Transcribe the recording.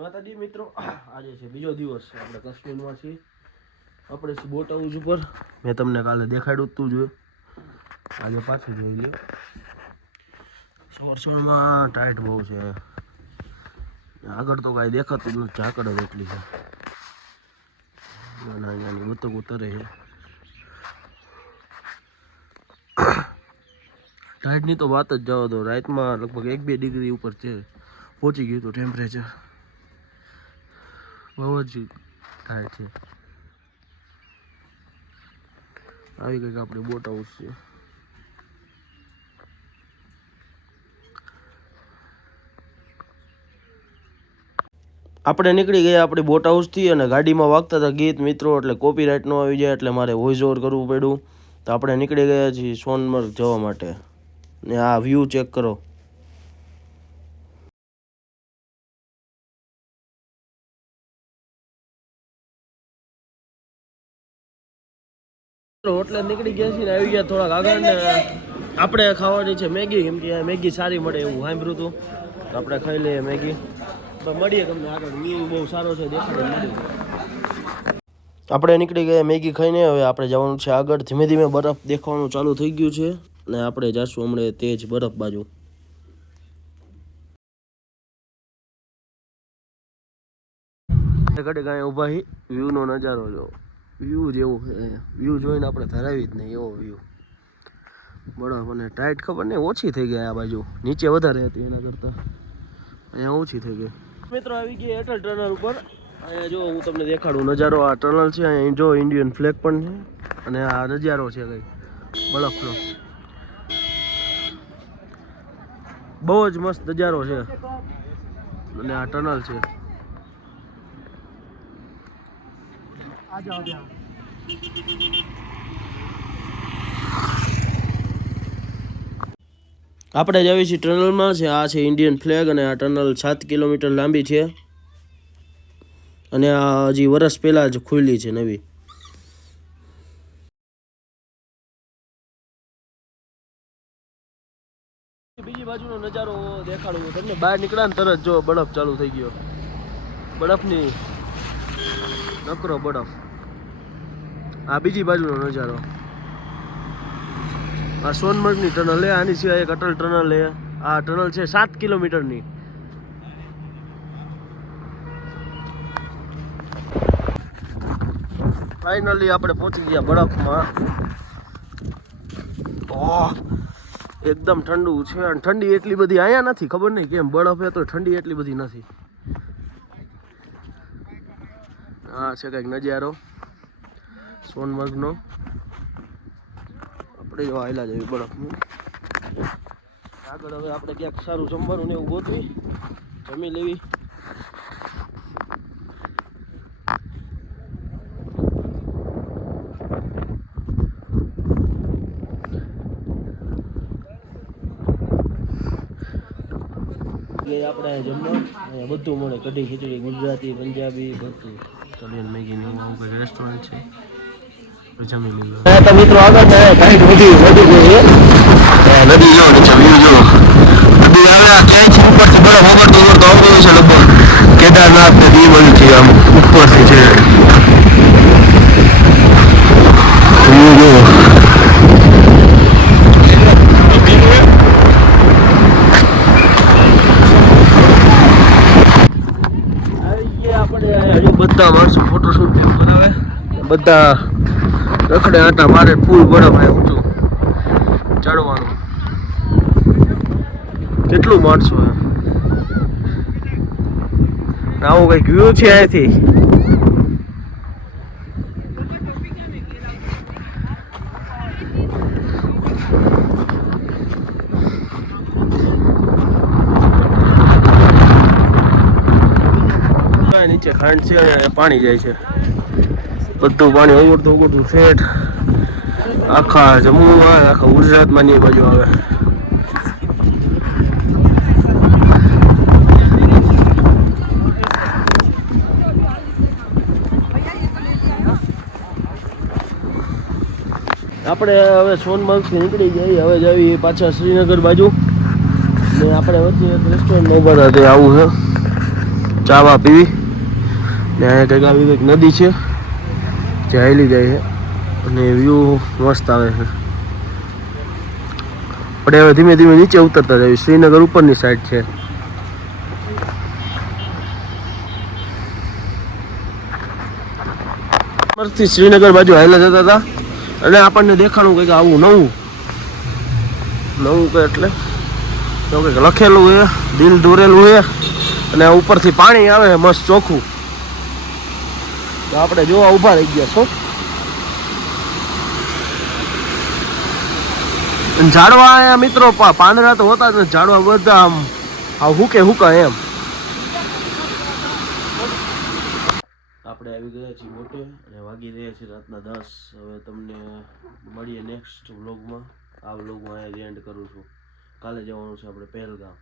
માતાજી મિત્રો, આજે છે બીજો દિવસ. આપણે કાશ્મીરમાં છીએ. આપણે બોટ હાઉસ ઉપર મેં તમને કાલે દેખાડ્યું તું જોયું. આજે પાછું જોઈ લ્યો. સવારમાં ટાઈટ બહુ છે. આગળ તો કાંઈ દેખાતું જ નથી, ઝાકળ જ એટલી છે. નાની નાની બતક ઉતરે છે. ટાઈટની તો વાત જ જવા દો. રાતમાં લગભગ 1-2 ડિગ્રી ઉપર છે પહોંચી ગયું હતું ટેમ્પરેચર. બહુ જ ટાઈટ છે. આવી કંઈક આપણી બોટ હાઉસ છે. આપણે નીકળી ગયા આપણી બોટ હાઉસથી અને ગાડીમાં વાગતા હતા ગીત મિત્રો, એટલે કોપીરાઇટ ન આવી જાય એટલે મારે વોઇસ ઓવર કરવું પડ્યું. તો આપણે નીકળી ગયા છીએ સોનમર્ગ જવા માટે. ને આ વ્યૂ ચેક કરો. હોટલે નીકળી ગયા છીએ ને આવી ગયા થોડાક આગળ ને આપણે ખાવાની છે મેગી, કેમ કે મેગી સારી મળે એવું સાંભળ્યું હતું. તો આપણે ખાઈ લઈએ મેગી. તો મળીએ તમને આગળ. વ્યૂ બહુ સારો છે, દેખાડે મળીએ. આપણે નીકળી ગયા મેગી ખાઈને. હવે આપણે જવાનું છે આગળ. ધીમે ધીમે બરફ દેખાવાનું ચાલુ થઈ ગયું છે ને આપણે જઈશું હમણાં તેજ બરફ બાજુ. ઘડી કાંઈ ઊભા હી વ્યૂનો નજારો જો. વ્યૂ જેવું છે. વ્યૂ જોઈને આપણે ધરાવી જ નહીં એવો વ્યૂ. બરફ અને ટાઈટ ખબર નહીં ઓછી થઈ ગયા આ બાજુ. નીચે વધારે હતી એના કરતાં અહીંયા ઓછી થઈ ગઈ. મિત્રો આવી ગયા અટલ ટનલ ઉપર. અહીંયા જો હું તમને દેખાડું નજારો. આ ટનલ છે, અહીંયા જો ઇન્ડિયન ફ્લેગ પણ છે અને આ નજારો છે કંઈક બરફનો. બહુ જ મસ્ત નજારો છે અને આ ટનલ છે. આપણે જ આવી છીએ ટનલમાં છે. આ છે ઇન્ડિયન ફ્લેગ અને આ ટનલ 7 કિલોમીટર લાંબી છે અને આ હજી વર્ષ પહેલા જ ખુલ્લી છે નવી. બીજી બાજુનો નજારો દેખાડું તમને. બહાર નીકળ્યા ને તરત જો બરફ ચાલુ થઈ ગયો. બરફની નકરો બરફ. આ બીજી બાજુનો નજારો. આ સોનમર્ગની ટનલ છે. આની સિવાય એક અટલ ટનલ છે. આ ટનલ છે 7 કિલોમીટરની. ફાઇનલી આપણે પહોંચી ગયા બરફમાં. ઓહ, એકદમ ઠંડુ છે અને ઠંડી એટલી બધી અહીંયા નથી. ખબર નહીં કેમ બરફ છે તો ઠંડી એટલી બધી નથી. હા છે કંઈક નજારો સોનમર્ગનો. આપણે જો આવેલા જ બરફનું. આગળ હવે આપણે ક્યાંક સારું જમવાનું ને એવું ગોતવી, જમી લેવી. આપણે જમવા અહીંયા બધું મળે. કઢી ખીચડી, ગુજરાતી, પંજાબી બધું. ઇટાલિયન મેગીની એવું કંઈક રેસ્ટોરન્ટ છે. જમી લીધું. તો મિત્રો આગળ કાંઈક નદી જોઈએ. નદી જો નીચે વ્યૂ જો. નદી આવે ક્યાંય ઉપરથી બરફ ઓગળતો ઓગળતો આવતો હોય છે. લગભગ કેદારનાથ ને દીવલથી આમ ઉપરથી છે વ્યૂ જો. બધા માણસો ફોટોશૂટ કેમ કરાવે, બધા રખડે આટા મારે. ફૂલ બરફ આવે ઊંચું ચડવાનું. કેટલું માણસો આવું કંઈક વ્યૂ છે અહીંથી. નીચે ખાંડ છે અને પાણી જાય છે. બધું પાણી ઓગળતું ઓગળતું શેઠ આખા જમ્મુમાં, આખા ગુજરાતમાં ની બાજુ આવે. આપણે હવે સોનમર્ગથી નીકળી જઈએ. હવે જઈએ પાછા શ્રીનગર બાજુ ને આપણે વચ્ચે એક રેસ્ટોરન્ટ ઉભા હતા તે આવું છે. ચા બા પીવી ને અહીંયા કંઈક આવી કંઈક નદી છે જે હાલી જાય છે અને વ્યૂ મસ્ત આવે છે. આપણે હવે ધીમે ધીમે નીચે ઉતરતા જઈએ. શ્રીનગર ઉપરની સાઈડ છે. થી શ્રીનગર બાજુ હાઈલા જતા હતા અને આપણને દેખાણું કંઈક આવું નવું કે એટલે તો કંઈક લખેલું છે, દિલ દોરેલું છે અને ઉપરથી પાણી આવે મસ્ત ચોખ્ખું. તો આપણે જોવા ઊભા રહી ગયા છો. ઝાડવા અહીંયા મિત્રો પાંદડા તો હોતા જ નથી, ઝાડવા બધા આમ હુકા એમ. આપણે આવી ગયા છીએ બોટે અને વાગી રહ્યા છીએ રાતના 10. હવે તમને મળીએ નેક્સ્ટ વ્લોગમાં. આ વ્લોગમાં અહીંયા એન્ડ કરું છું. કાલે જવાનું છે આપણે પહેલગામ.